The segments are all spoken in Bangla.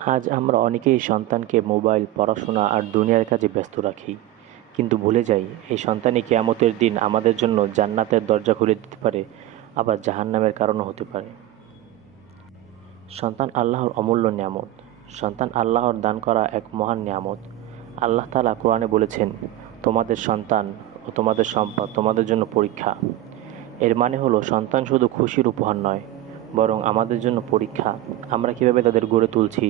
আজ আমরা অনেকেই সন্তানকে মোবাইল, পড়াশোনা আর দুনিয়ার কাজে ব্যস্ত রাখি, কিন্তু ভুলে যাই এই সন্তানই কিয়ামতের দিন আমাদের জন্য জান্নাতের দরজা খুলে দিতে পারে, আবার জাহান্নামের কারণও হতে পারে। সন্তান আল্লাহর অমূল্য নিয়ামত। সন্তান আল্লাহর দান করা এক মহান নিয়ামত। আল্লাহ তাআলা কোরআনে বলেছেন, তোমাদের সন্তান ও তোমাদের সম্পদ তোমাদের জন্য পরীক্ষা। এর মানে হলো সন্তান শুধু খুশির উপহার নয়, বরং আমাদের জন্য পরীক্ষা। আমরা কিভাবে তাদের গড়ে তুলছি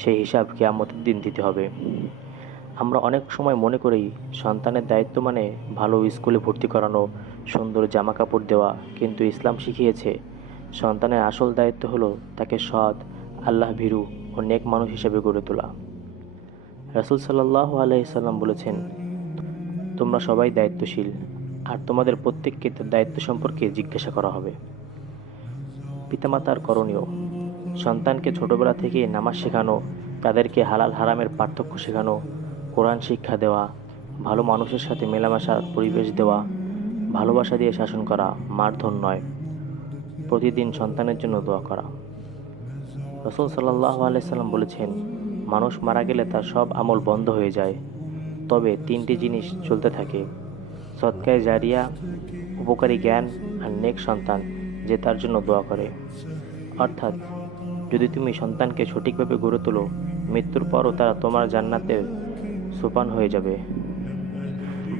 সেই হিসাব কিয়ামতের দিন দিতে হবে। আমরা অনেক সময় মনে করি সন্তানের দায়িত্ব মানে ভালো স্কুলে ভর্তি করানো, সুন্দর জামা কাপড় দেওয়া, কিন্তু ইসলাম শিখিয়েছে সন্তানের আসল দায়িত্ব হলো তাকে সৎ, আল্লাহ ভীরু ও নেক মানুষ হিসেবে গড়ে তোলা। রাসূল সাল্লাল্লাহু আলাইহি সাল্লাম বলেছেন, তোমরা সবাই দায়িত্বশীল, আর তোমাদের প্রত্যেককে তার দায়িত্ব সম্পর্কে জিজ্ঞাসা করা হবে। পিতামাতার করণীয়: সন্তানকে ছোটবেলা থেকেই নামাজ শেখানো, তাদেরকে হালাল হারামের পার্থক্য শেখানো, কোরআন শিক্ষা দেওয়া, ভালো মানুষের সাথে মেলামেশার পরিবেশ দেওয়া, ভালোবাসা দিয়ে শাসন করা, মারধর নয়। প্রতিদিন সন্তানের জন্য দোয়া করা। রাসূল সাল্লাল্লাহু আলাইহি সাল্লাম বলেছেন, মানুষ মারা গেলে তার সব আমল বন্ধ হয়ে যায়, তবে তিনটি জিনিস চলতে থাকে: সদকায়ে জারিয়া, উপকারী জ্ঞান আর নেক সন্তান যে তার জন্য দোয়া করে। অর্থাৎ যদি তুমি সন্তানকে সঠিকভাবে গড়ে তোলো, মৃত্যুর পরও তারা তোমার জান্নাতের সোপান হয়ে যাবে।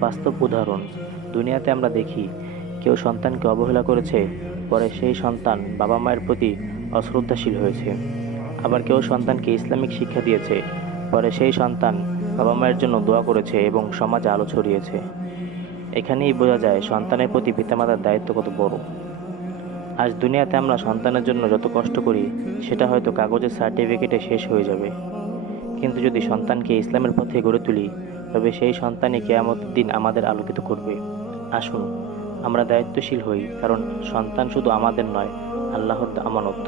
বাস্তব উদাহরণ: দুনিয়াতে আমরা দেখি কেউ সন্তানকে অবহেলা করেছে, পরে সেই সন্তান বাবা মায়ের প্রতি অশ্রদ্ধাশীল হয়েছে। আবার কেউ সন্তানকে ইসলামিক শিক্ষা দিয়েছে, পরে সেই সন্তান বাবা মায়ের জন্য দোয়া করেছে এবং সমাজে আলো ছড়িয়েছে। এখানেই বোঝা যায় সন্তানের প্রতি পিতামাতার দায়িত্ব কত বড়। আজ দুনিয়াতে আমরা সন্তানের জন্য যত কষ্ট করি সেটা হয়তো কাগজের সার্টিফিকেটে শেষ হয়ে যাবে, কিন্তু যদি সন্তানকে ইসলামের পথে গড়ে তুলি, তবে সেই সন্তানই কিয়ামতের দিন আমাদের আলোকিত করবে। আসুন আমরা দায়িত্বশীল হই, কারণ সন্তান শুধু আমাদের নয়, আল্লাহর আমানত।